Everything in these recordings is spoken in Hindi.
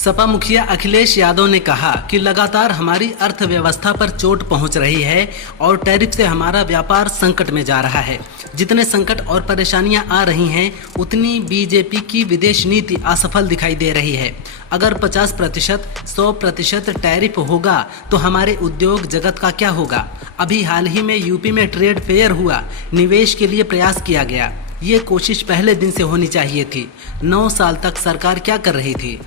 सपा मुखिया अखिलेश यादव ने कहा कि लगातार हमारी अर्थव्यवस्था पर चोट पहुंच रही है और टैरिफ से हमारा व्यापार संकट में जा रहा है। जितने संकट और परेशानियां आ रही हैं, उतनी बीजेपी की विदेश नीति असफल दिखाई दे रही है। अगर 50%, 100% टैरिफ होगा तो हमारे उद्योग जगत का क्या होगा। अभी हाल ही में यूपी में ट्रेड फेयर हुआ, निवेश के लिए प्रयास किया गया। ये कोशिश पहले दिन से होनी चाहिए थी। 9 साल तक सरकार क्या कर रही थी।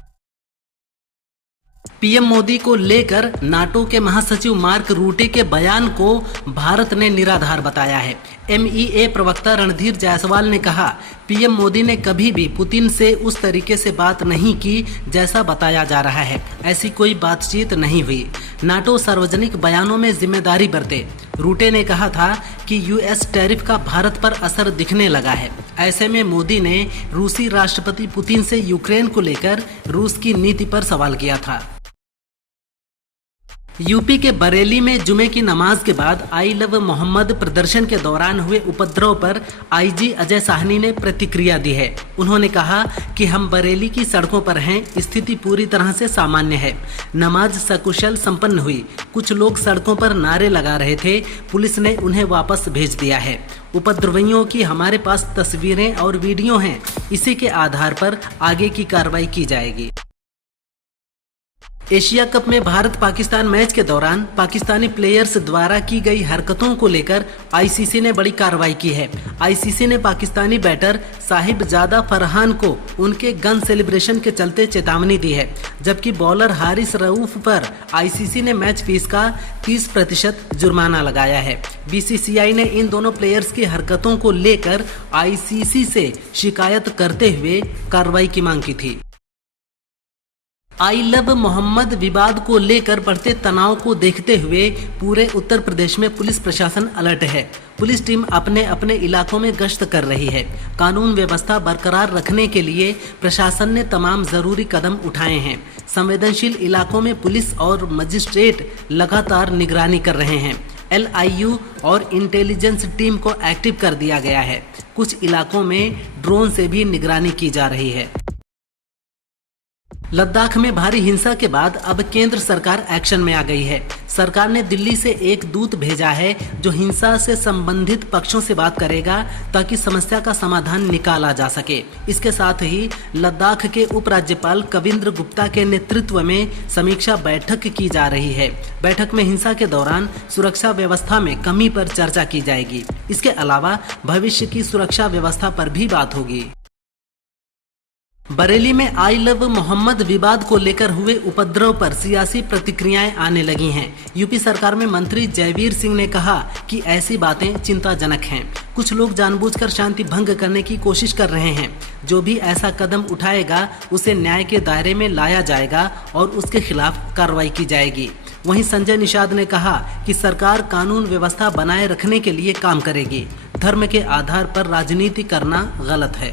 पीएम मोदी को लेकर नाटो के महासचिव मार्क रूटे के बयान को भारत ने निराधार बताया है। एमईए प्रवक्ता रणधीर जायसवाल ने कहा, पीएम मोदी ने कभी भी पुतिन से उस तरीके से बात नहीं की जैसा बताया जा रहा है। ऐसी कोई बातचीत नहीं हुई। नाटो सार्वजनिक बयानों में जिम्मेदारी बरते। रूटे ने कहा था कि यूएस टैरिफ का भारत पर असर दिखने लगा है। ऐसे में मोदी ने रूसी राष्ट्रपति पुतिन से यूक्रेन को लेकर रूस की नीति पर सवाल किया था। यूपी के बरेली में जुमे की नमाज के बाद आई लव मोहम्मद प्रदर्शन के दौरान हुए उपद्रव पर आईजी अजय साहनी ने प्रतिक्रिया दी है। उन्होंने कहा कि हम बरेली की सड़कों पर हैं, स्थिति पूरी तरह से सामान्य है। नमाज सकुशल संपन्न हुई। कुछ लोग सड़कों पर नारे लगा रहे थे, पुलिस ने उन्हें वापस भेज दिया है। उपद्रवियों की हमारे पास तस्वीरें और वीडियो हैं, इसी के आधार पर आगे की कार्रवाई की जाएगी। एशिया कप में भारत पाकिस्तान मैच के दौरान पाकिस्तानी प्लेयर्स द्वारा की गई हरकतों को लेकर आईसीसी ने बड़ी कार्रवाई की है। आईसीसी ने पाकिस्तानी बैटर साहिबजादा फरहान को उनके गन सेलिब्रेशन के चलते चेतावनी दी है, जबकि बॉलर हारिस रऊफ पर आईसीसी ने मैच फीस का 30% जुर्माना लगाया है। बीसीसीआई ने इन दोनों प्लेयर्स की हरकतों को लेकर आईसीसी से शिकायत करते हुए कार्रवाई की मांग की थी। आई लव मोहम्मद विवाद को लेकर बढ़ते तनाव को देखते हुए पूरे उत्तर प्रदेश में पुलिस प्रशासन अलर्ट है। पुलिस टीम अपने अपने इलाकों में गश्त कर रही है। कानून व्यवस्था बरकरार रखने के लिए प्रशासन ने तमाम जरूरी कदम उठाए हैं। संवेदनशील इलाकों में पुलिस और मजिस्ट्रेट लगातार निगरानी कर रहे हैं। LIU और इंटेलिजेंस टीम को एक्टिव कर दिया गया है। कुछ इलाकों में ड्रोन से भी निगरानी की जा रही है। लद्दाख में भारी हिंसा के बाद अब केंद्र सरकार एक्शन में आ गई है। सरकार ने दिल्ली से एक दूत भेजा है जो हिंसा से संबंधित पक्षों से बात करेगा ताकि समस्या का समाधान निकाला जा सके। इसके साथ ही लद्दाख के उपराज्यपाल कविंद्र गुप्ता के नेतृत्व में समीक्षा बैठक की जा रही है। बैठक में हिंसा के दौरान सुरक्षा व्यवस्था में कमी पर चर्चा की जाएगी। इसके अलावा भविष्य की सुरक्षा व्यवस्था पर भी बात होगी। बरेली में आई लव मोहम्मद विवाद को लेकर हुए उपद्रव पर सियासी प्रतिक्रियाएं आने लगी हैं। यूपी सरकार में मंत्री जयवीर सिंह ने कहा कि ऐसी बातें चिंताजनक हैं। कुछ लोग जानबूझकर शांति भंग करने की कोशिश कर रहे हैं। जो भी ऐसा कदम उठाएगा उसे न्याय के दायरे में लाया जाएगा और उसके खिलाफ कार्रवाई की जाएगी। वहीं संजय निषाद ने कहा कि सरकार कानून व्यवस्था बनाए रखने के लिए काम करेगी। धर्म के आधार पर राजनीति करना गलत है।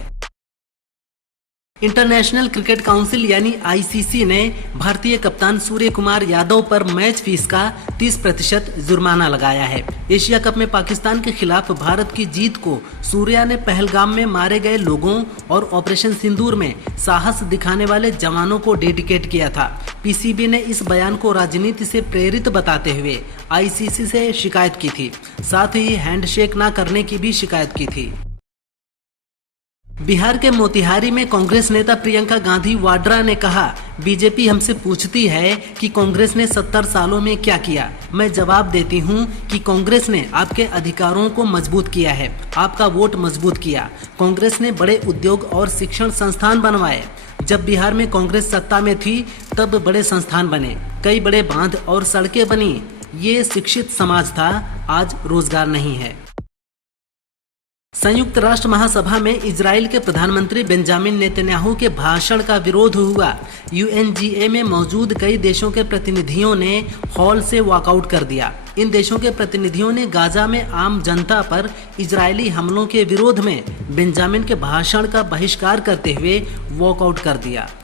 इंटरनेशनल क्रिकेट काउंसिल यानी ICC ने भारतीय कप्तान सूर्य कुमार यादव पर मैच फीस का 30% जुर्माना लगाया है। एशिया कप में पाकिस्तान के खिलाफ भारत की जीत को सूर्या ने पहलगाम में मारे गए लोगों और ऑपरेशन सिंदूर में साहस दिखाने वाले जवानों को डेडिकेट किया था। PCB ने इस बयान को राजनीति से प्रेरित बताते हुए ICC से शिकायत की थी। साथ ही हैंडशेक न करने की भी शिकायत की थी। बिहार के मोतिहारी में कांग्रेस नेता प्रियंका गांधी वाड्रा ने कहा, बीजेपी हमसे पूछती है कि कांग्रेस ने 70 सालों में क्या किया। मैं जवाब देती हूं कि कांग्रेस ने आपके अधिकारों को मजबूत किया है, आपका वोट मजबूत किया। कांग्रेस ने बड़े उद्योग और शिक्षण संस्थान बनवाए। जब बिहार में कांग्रेस सत्ता में थी तब बड़े संस्थान बने, कई बड़े बांध और सड़कें बनी। ये शिक्षित समाज था, आज रोजगार नहीं है। संयुक्त राष्ट्र महासभा में इजराइल के प्रधानमंत्री बेंजामिन नेतन्याहू के भाषण का विरोध हुआ। UNGA में मौजूद कई देशों के प्रतिनिधियों ने हॉल से वॉकआउट कर दिया। इन देशों के प्रतिनिधियों ने गाजा में आम जनता पर इजरायली हमलों के विरोध में बेंजामिन के भाषण का बहिष्कार करते हुए वॉकआउट कर दिया।